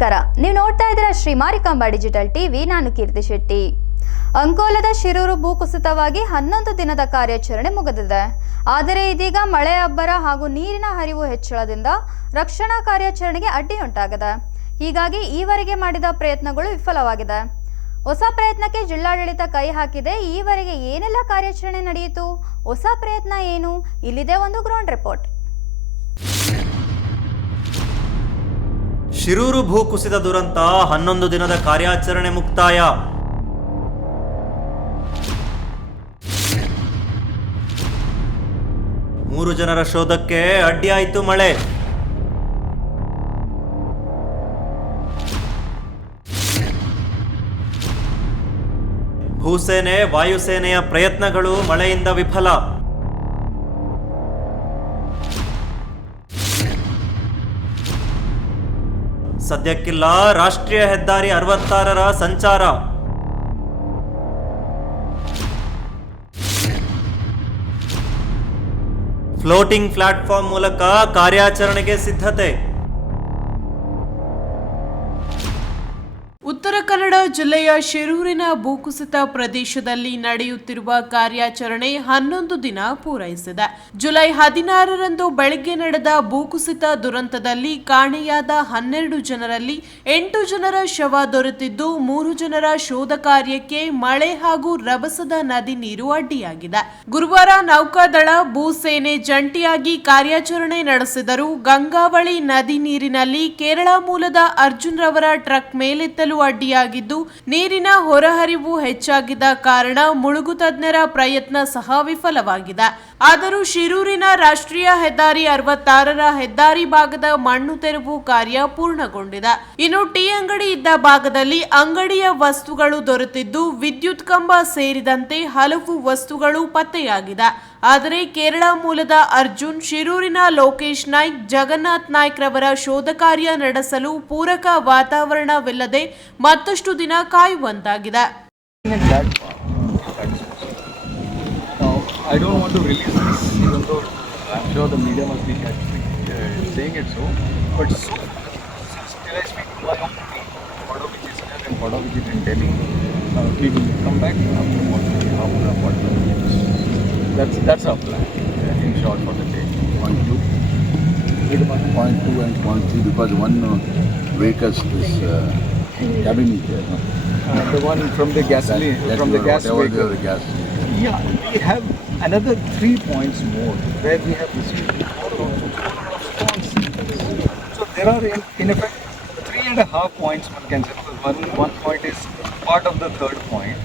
ನಮಸ್ಕಾರ. ನೀವು ನೋಡ್ತಾ ಇದ್ದೀರಾ ಶ್ರೀ ಮಾರಿಕಾಂಬಾ ಡಿಜಿಟಲ್ ಟಿವಿ. ನಾನು ಕೀರ್ತಿ ಶೆಟ್ಟಿ. ಅಂಕೋಲದ ಶಿರೂರು ಭೂಕುಸಿತವಾಗಿ ಹನ್ನೊಂದು ದಿನದ ಕಾರ್ಯಾಚರಣೆ ಮುಗಿದಿದೆ. ಆದರೆ ಇದೀಗ ಮಳೆ, ಅಬ್ಬರ ಹಾಗೂ ನೀರಿನ ಹರಿವು ಹೆಚ್ಚಳದಿಂದ ರಕ್ಷಣಾ ಕಾರ್ಯಾಚರಣೆಗೆ ಅಡ್ಡಿಯುಂಟಾಗಿದೆ. ಹೀಗಾಗಿ ಈವರೆಗೆ ಮಾಡಿದ ಪ್ರಯತ್ನಗಳು ವಿಫಲವಾಗಿದೆ. ಹೊಸ ಪ್ರಯತ್ನಕ್ಕೆ ಜಿಲ್ಲಾಡಳಿತ ಕೈ ಹಾಕಿದೆ. ಈವರೆಗೆ ಏನೆಲ್ಲ ಕಾರ್ಯಾಚರಣೆ ನಡೆಯಿತು? ಹೊಸ ಪ್ರಯತ್ನ ಏನು? ಇಲ್ಲಿದೆ ಒಂದು ಗ್ರೌಂಡ್ ರಿಪೋರ್ಟ್. ಶಿರೂರು ಭೂಕುಸಿತ ದುರಂತ ಹನ್ನೊಂದು ದಿನದ ಕಾರ್ಯಾಚರಣೆ ಮುಕ್ತಾಯ. ಮೂರು ಜನರ ಶೋಧಕ್ಕೆ ಅಡ್ಡಿಯಾಯಿತು ಮಳೆ. ಭೂಸೇನೆ, ವಾಯುಸೇನೆಯ ಪ್ರಯತ್ನಗಳು ಮಳೆಯಿಂದ ವಿಫಲ. ಸದ್ಯಕ್ಕಿಲ್ಲ ರಾಷ್ಟ್ರೀಯ ಹೆದ್ದಾರಿ ಅರವತ್ತಾರರ ಸಂಚಾರ. ಫ್ಲೋಟಿಂಗ್ ಪ್ಲಾಟ್ಫಾರ್ಮ್ ಮೂಲಕ ಕಾರ್ಯಾಚರಣೆಗೆ ಸಿದ್ಧತೆ. ಉತ್ತರ ಕನ್ನಡ ಜಿಲ್ಲೆಯ ಶಿರೂರಿನ ಭೂಕುಸಿತ ಪ್ರದೇಶದಲ್ಲಿ ನಡೆಯುತ್ತಿರುವ ಕಾರ್ಯಾಚರಣೆ ಹನ್ನೊಂದು ದಿನ ಪೂರೈಸಿದೆ. ಜುಲೈ ಹದಿನಾರರಂದು ಬೆಳಗ್ಗೆ ನಡೆದ ಭೂಕುಸಿತ ದುರಂತದಲ್ಲಿ ಕಾಣೆಯಾದ ಹನ್ನೆರಡು ಜನರಲ್ಲಿ ಎಂಟು ಜನರ ಶವ ದೊರೆತಿದ್ದು, ಮೂರು ಜನರ ಶೋಧ ಕಾರ್ಯಕ್ಕೆ ಮಳೆ ಹಾಗೂ ರಭಸದ ನದಿ ನೀರು ಅಡ್ಡಿಯಾಗಿದೆ. ಗುರುವಾರ ನೌಕಾದಳ ಭೂಸೇನೆ ಜಂಟಿಯಾಗಿ ಕಾರ್ಯಾಚರಣೆ ನಡೆಸಿದರು, ಗಂಗಾವಳಿ ನದಿ ನೀರಿನಲ್ಲಿ ಕೇರಳ ಮೂಲದ ಅರ್ಜುನ್ ರವರ ಟ್ರಕ್ ಮೇಲೆತ್ತಲು ಅಡ್ಡಿಯಾಗಿದ್ದು ನೀರಿನ ಹೊರಹರಿವು ಹೆಚ್ಚಾಗಿದ್ದ ಕಾರಣ ಮುಳುಗು ತಜ್ಞರ ಪ್ರಯತ್ನ ಸಹ ವಿಫಲವಾಗಿದೆ. ಆದರೂ ಶಿರೂರಿನ ರಾಷ್ಟ್ರೀಯ ಹೆದ್ದಾರಿ ಅರವತ್ತಾರರ ಹೆದ್ದಾರಿ ಭಾಗದ ಮಣ್ಣು ತೆರವು ಕಾರ್ಯ ಪೂರ್ಣಗೊಂಡಿದೆ. ಇನ್ನು ಟೀ ಅಂಗಡಿ ಇದ್ದ ಭಾಗದಲ್ಲಿ ಅಂಗಡಿಯ ವಸ್ತುಗಳು ದೊರೆತಿದ್ದು ವಿದ್ಯುತ್ ಕಂಬ ಸೇರಿದಂತೆ ಹಲವು ವಸ್ತುಗಳು ಪತ್ತೆಯಾಗಿದೆ. ಆದರೆ ಕೇರಳ ಮೂಲದ ಅರ್ಜುನ್, ಶಿರೂರಿನ ಲೋಕೇಶ್ ನಾಯ್ಕ್, ಜಗನ್ನಾಥ್ ನಾಯ್ಕ್ ರವರ ಶೋಧ ಕಾರ್ಯ ನಡೆಸಲು ಪೂರಕ ವಾತಾವರಣವಿಲ್ಲದೆ ಮತ್ತಷ್ಟು ದಿನ ಕಾಯುವಂತಾಗಿದೆ. I don't want to release this, even though I'm sure the media must be uh, saying it so. But so, still I speak to my own team, part of which is here and part of which is in Delhi. Uh, we will come back after what we have, what we That's that's our plan. uh, In short, for the day. point two, point two and point three because one uh, vehicle is uh, cabin is there. No? Uh, the one from the gasoline, That from the gas whatever vehicle. the gas. Yeah, we have another three points more where we have received more response. So there are in, in effect three and a half points one can say because one, one point is part of the third point.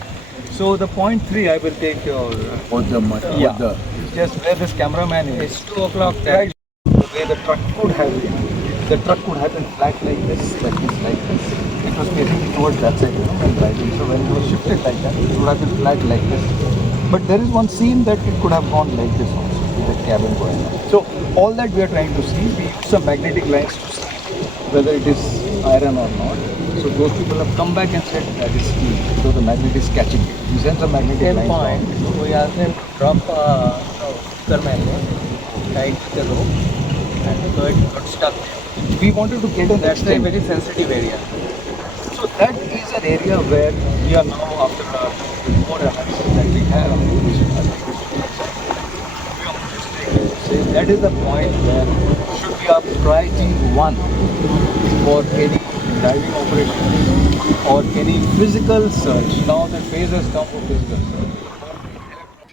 So the point three I will take your Both the mu- yeah, the just where this cameraman is. It's two o'clock. Right, the way the truck could have been, the truck could have been flat like this, like this, like this. It was facing towards that side, you know, when driving. So when it was shifted like that, it would have been flat like this. But there is one scene that it could have gone like this also, with the cabin going. So all that we are trying to see, we use some magnetic lines to see whether it is iron or not. So those people have come back and said that is steel. So the magnet is catching it. We send some magnetic lines point. down. We asked them to drop uh, Superman tied to the rope and the bird got stuck. We wanted to get an That's a very sensitive area. So that is an area where we are now after uh, more analysis have. Just say that is the point where should be a priority one for any diving operation or any physical search. Now the phase has come for physical search.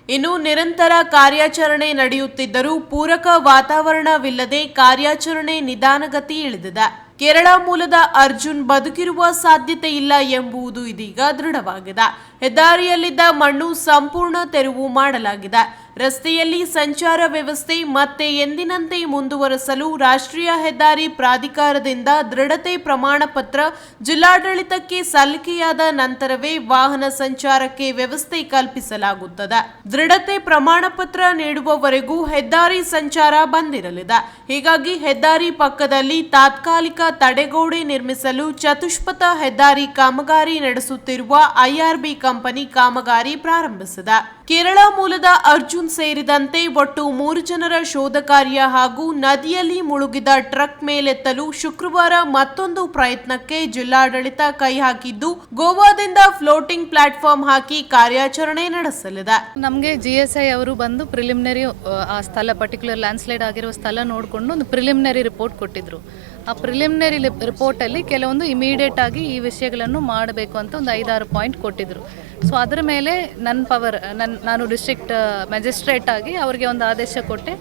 ಇನ್ನು ನಿರಂತರ ಕಾರ್ಯಾಚರಣೆ ನಡೆಯುತ್ತಿದ್ದರೂ ಪೂರಕ ವಾತಾವರಣವಿಲ್ಲದೆ ಕಾರ್ಯಾಚರಣೆ ನಿಧಾನಗತಿ ಇಳಿದಿದೆ ಕೇರಳ ಮೂಲದ ಅರ್ಜುನ್ ಬದುಕಿರುವ ಸಾಧ್ಯತೆ ಇಲ್ಲ ಎಂಬುದು ಇದೀಗ ದೃಢವಾಗಿದೆ. ಹೆದ್ದಾರಿಯಲ್ಲಿದ್ದ ಮಣ್ಣು ಸಂಪೂರ್ಣ ತೆರವು ಮಾಡಲಾಗಿದೆ. ರಸ್ತೆಯಲ್ಲಿ ಸಂಚಾರ ವ್ಯವಸ್ಥೆ ಮತ್ತೆ ಎಂದಿನಂತೆ ಮುಂದುವರೆಸಲು ರಾಷ್ಟ್ರೀಯ ಹೆದ್ದಾರಿ ಪ್ರಾಧಿಕಾರದಿಂದ ದೃಢತೆ ಪ್ರಮಾಣ ಪತ್ರ ಜಿಲ್ಲಾಡಳಿತಕ್ಕೆ ಸಲ್ಲಿಕೆಯಾದ ನಂತರವೇ ವಾಹನ ಸಂಚಾರಕ್ಕೆ ವ್ಯವಸ್ಥೆ ಕಲ್ಪಿಸಲಾಗುತ್ತದೆ. ದೃಢತೆ ಪ್ರಮಾಣ ಪತ್ರ ನೀಡುವವರೆಗೂ ಹೆದ್ದಾರಿ ಸಂಚಾರ ಬಂದಿರಲಿದೆ. ಹೀಗಾಗಿ ಹೆದ್ದಾರಿ ಪಕ್ಕದಲ್ಲಿ ತಾತ್ಕಾಲಿಕ ತಡೆಗೋಡೆ ನಿರ್ಮಿಸಲು ಚತುಷ್ಪಥ ಹೆದ್ದಾರಿ ಕಾಮಗಾರಿ ನಡೆಸುತ್ತಿರುವ ಐಆರ್ಬಿ ಕಂಪನಿ ಕಾಮಗಾರಿ ಪ್ರಾರಂಭಿಸಿದೆ. ಕೇರಳ ಮೂಲದ ಅರ್ಜುನ್ ಸೇರಿದಂತೆ ಒಟ್ಟು ಮೂರು ಜನರ ಶೋಧ ಕಾರ್ಯ ಹಾಗೂ ನದಿಯಲ್ಲಿ ಮುಳುಗಿದ ಟ್ರಕ್ ಮೇಲೆತ್ತಲು ಶುಕ್ರವಾರ ಮತ್ತೊಂದು ಪ್ರಯತ್ನಕ್ಕೆ ಜಿಲ್ಲಾಡಳಿತ ಕೈ ಹಾಕಿದ್ದು, ಗೋವಾದಿಂದ ಫ್ಲೋಟಿಂಗ್ ಪ್ಲಾಟ್ಫಾರ್ಮ್ ಹಾಕಿ ಕಾರ್ಯಾಚರಣೆ ನಡೆಸಲಿದೆ. ನಮಗೆ ಜಿ ಎಸ್ ಐ ಅವರು ಬಂದು ಪ್ರಿಲಿಮಿನರಿ ಆ ಸ್ಥಳ ಪರ್ಟಿಕ್ಯುಲರ್ ಲ್ಯಾಂಡ್ಸ್ಲೈಡ್ ಆಗಿರೋ ಸ್ಥಳ ನೋಡಿಕೊಂಡು ಒಂದು ಪ್ರಿಲಿಮಿನರಿ ರಿಪೋರ್ಟ್ ಕೊಟ್ಟಿದ್ರು. ಆ ಪ್ರಿಲಿಮಿನರಿ ರಿಪೋರ್ಟಲ್ಲಿ ಕೆಲವೊಂದು ಇಮಿಡಿಯೇಟ್ ಆಗಿ ಈ ವಿಷಯಗಳನ್ನು ಮಾಡಬೇಕು ಅಂತ ಒಂದು ಐದಾರು ಪಾಯಿಂಟ್ ಕೊಟ್ಟಿದ್ರು. ಸೊ ಅದರ ಮೇಲೆ ನನ್ನ ಪವರ್ ನನ್ನ ನಾನು ಡಿಸ್ಟ್ರಿಕ್ಟ್ ಮ್ಯಾಜಿಸ್ಟ್ರೇಟ್ ಆಗಿ ಅವರಿಗೆ ಒಂದು ಆದೇಶ ಕೊಟ್ಟೆ.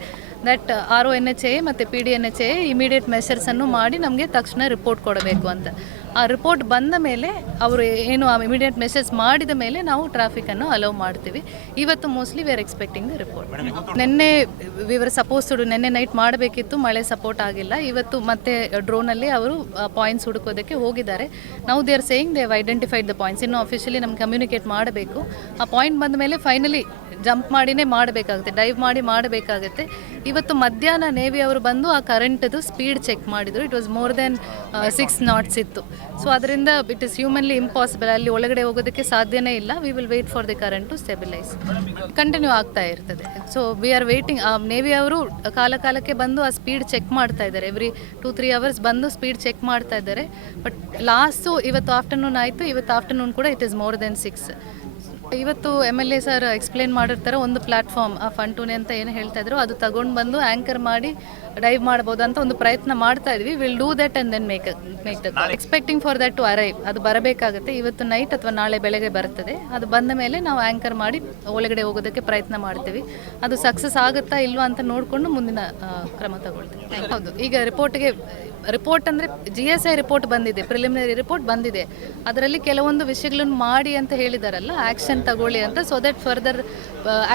That R O N H A ಮತ್ತು P D N H A immediate ಮೆಷರ್ಸನ್ನು ಮಾಡಿ ನಮಗೆ ತಕ್ಷಣ ರಿಪೋರ್ಟ್ ಕೊಡಬೇಕು ಅಂತ. ಆ ರಿಪೋರ್ಟ್ ಬಂದ ಮೇಲೆ ಅವರು ಏನು ಆ ಇಮಿಡಿಯೇಟ್ ಮೆಸೇಜ್ ಮಾಡಿದ ಮೇಲೆ ನಾವು ಟ್ರಾಫಿಕನ್ನು ಅಲೌ ಮಾಡ್ತೀವಿ. ಇವತ್ತು mostly we are expecting the report ನಿನ್ನೆ ವಿವರ ಸಪೋಸ್ ನಿನ್ನೆ ನೈಟ್ ಮಾಡಬೇಕಿತ್ತು ಮಳೆ ಸಪೋರ್ಟ್ ಆಗಿಲ್ಲ. ಇವತ್ತು ಮತ್ತೆ ಡ್ರೋನಲ್ಲಿ ಅವರು ಪಾಯಿಂಟ್ಸ್ ಹುಡುಕೋದಕ್ಕೆ ಹೋಗಿದ್ದಾರೆ. ನಾವು they are saying they have identified the points ಇನ್ನು ಅಫಿಷಿಯಲಿ ನಮ್ಗೆ ಕಮ್ಯುನಿಕೇಟ್ ಮಾಡಬೇಕು. ಆ ಪಾಯಿಂಟ್ ಬಂದ ಮೇಲೆ ಫೈನಲಿ ಜಂಪ್ ಮಾಡಿನೇ ಮಾಡಬೇಕಾಗುತ್ತೆ ಡೈವ್ ಮಾಡಿ ಮಾಡಬೇಕಾಗುತ್ತೆ. ಇವತ್ತು ಮಧ್ಯಾಹ್ನ ನೇವಿ ಅವರು ಬಂದು ಆ ಕರೆಂಟ್ದು ಸ್ಪೀಡ್ ಚೆಕ್ ಮಾಡಿದರು. It was more than six knots ಇತ್ತು. ಸೊ ಅದರಿಂದ ಇಟ್ ಇಸ್ ಹ್ಯೂಮನ್ಲಿ ಇಂಪಾಸಿಬಲ್ ಅಲ್ಲಿ ಒಳಗಡೆ ಹೋಗೋದಕ್ಕೆ ಸಾಧ್ಯನೇ ಇಲ್ಲ. We will wait for the current to stabilise continue ಆಗ್ತಾ ಇರ್ತದೆ. So we are waiting navy ಅವರು ಕಾಲ ಕಾಲಕ್ಕೆ ಬಂದು ಆ ಸ್ಪೀಡ್ ಚೆಕ್ ಮಾಡ್ತಾ ಇದ್ದಾರೆ. ಎವ್ರಿ ಟೂ ತ್ರೀ ಅವರ್ಸ್ ಬಂದು ಸ್ಪೀಡ್ ಚೆಕ್ ಮಾಡ್ತಾ ಇದ್ದಾರೆ. ಬಟ್ ಲಾಸ್ಟು ಇವತ್ತು ಆಫ್ಟರ್ನೂನ್ ಆಯಿತು. ಇವತ್ತು ಆಫ್ಟರ್ನೂನ್ ಕೂಡ it is more then six ಇವತ್ತು M L A sir explain ಮಾಡಿರ್ತಾರೆ ಒಂದು ಪ್ಲಾಟ್ಫಾರ್ಮ್ ಆ ಫಂಟೂನೆ ಅಂತ ಏನು ಹೇಳ್ತಾ ಇದ್ರು. ಅದು ತಗೊಂಡು ಬಂದು ಆ್ಯಂಕರ್ ಮಾಡಿ ಡೈವ್ ಮಾಡ್ಬೋದು ಅಂತ ಒಂದು ಪ್ರಯತ್ನ ಮಾಡ್ತಾ ಇದ್ವಿ. Will do that and then make make the expecting for that to arrive ಅದು ಬರಬೇಕಾಗುತ್ತೆ. ಇವತ್ತು ನೈಟ್ ಅಥವಾ ನಾಳೆ ಬೆಳಗ್ಗೆ ಬರ್ತದೆ. ಅದು ಬಂದ ಮೇಲೆ ನಾವು ಆ್ಯಂಕರ್ ಮಾಡಿ ಒಳಗಡೆ ಹೋಗೋದಕ್ಕೆ ಪ್ರಯತ್ನ ಮಾಡ್ತೀವಿ. ಅದು ಸಕ್ಸಸ್ ಆಗುತ್ತಾ ಇಲ್ವಾ ಅಂತ ನೋಡಿಕೊಂಡು ಮುಂದಿನ ಕ್ರಮ ತಗೊಳ್ತೀವಿ. ಹೌದು. ಈಗ ರಿಪೋರ್ಟ್ಗೆ ರಿಪೋರ್ಟ್ ಅಂದರೆ ಜಿ ಎಸ್ ಐ ರಿಪೋರ್ಟ್ ಬಂದಿದೆ ಪ್ರಿಲಿಮಿನರಿ ರಿಪೋರ್ಟ್ ಬಂದಿದೆ. ಅದರಲ್ಲಿ ಕೆಲವೊಂದು ವಿಷಯಗಳನ್ನು ಮಾಡಿ ಅಂತ ಹೇಳಿದಾರಲ್ಲ ಆ್ಯಕ್ಷನ್ ತಗೊಳ್ಳಿ ಅಂತ ಸೊ ದಟ್ ಫರ್ದರ್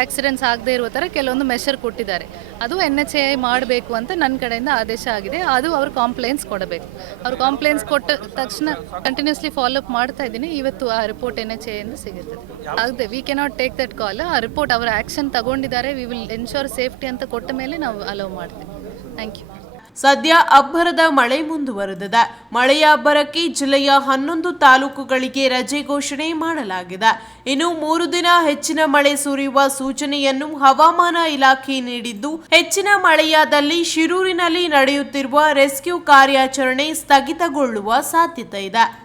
ಆಕ್ಸಿಡೆಂಟ್ಸ್ ಆಗದೆ ಇರುವ ಥರ ಕೆಲವೊಂದು ಮೆಷರ್ ಕೊಟ್ಟಿದ್ದಾರೆ. ಅದು ಎನ್ ಎಚ್ ಎ ಮಾಡಬೇಕು ಅಂತ ನನ್ನ ಕಡೆಯಿಂದ ಆದೇಶ ಆಗಿದೆ. ಅದು ಅವರು ಕಾಂಪ್ಲೇಂಟ್ಸ್ ಕೊಡಬೇಕು. ಅವ್ರು ಕಾಂಪ್ಲೇಂಟ್ಸ್ ಕೊಟ್ಟ ತಕ್ಷಣ ಕಂಟಿನ್ಯೂಸ್ಲಿ ಫಾಲೋ ಅಪ್ ಮಾಡ್ತಾ ಇದ್ದೀನಿ. ಇವತ್ತು ಆ ರಿಪೋರ್ಟ್ ಎನ್ ಎಚ್ ಎ ಸಿಗುತ್ತದೆ. ಆಗದೆ we cannot take that call ಆ ರಿಪೋರ್ಟ್ ಅವರ ಆ್ಯಕ್ಷನ್ ತಗೊಂಡಿದ್ದಾರೆ. ವಿ ವಿಲ್ ಎನ್ಶೋರ್ ಸೇಫ್ಟಿ ಅಂತ ಕೊಟ್ಟ ಮೇಲೆ ನಾವು ಅಲೌ ಮಾಡ್ತೀವಿ. ಥ್ಯಾಂಕ್ ಯು ಸದ್ಯ ಅಬ್ಬರದ ಮಳೆ ಮುಂದುವರೆದಿದೆ. ಮಳೆಯ ಅಬ್ಬರಕ್ಕೆ ಜಿಲ್ಲೆಯ ಹನ್ನೊಂದು ತಾಲೂಕುಗಳಿಗೆ ರಜೆ ಘೋಷಣೆ ಮಾಡಲಾಗಿದೆ. ಇನ್ನು ಮೂರು ದಿನ ಹೆಚ್ಚಿನ ಮಳೆ ಸುರಿಯುವ ಸೂಚನೆಯನ್ನು ಹವಾಮಾನ ಇಲಾಖೆ ನೀಡಿದ್ದು, ಹೆಚ್ಚಿನ ಮಳೆಯಾದಲ್ಲಿ ಶಿರೂರಿನಲ್ಲಿ ನಡೆಯುತ್ತಿರುವ ರೆಸ್ಕ್ಯೂ ಕಾರ್ಯಾಚರಣೆ ಸ್ಥಗಿತಗೊಳ್ಳುವ ಸಾಧ್ಯತೆ ಇದೆ.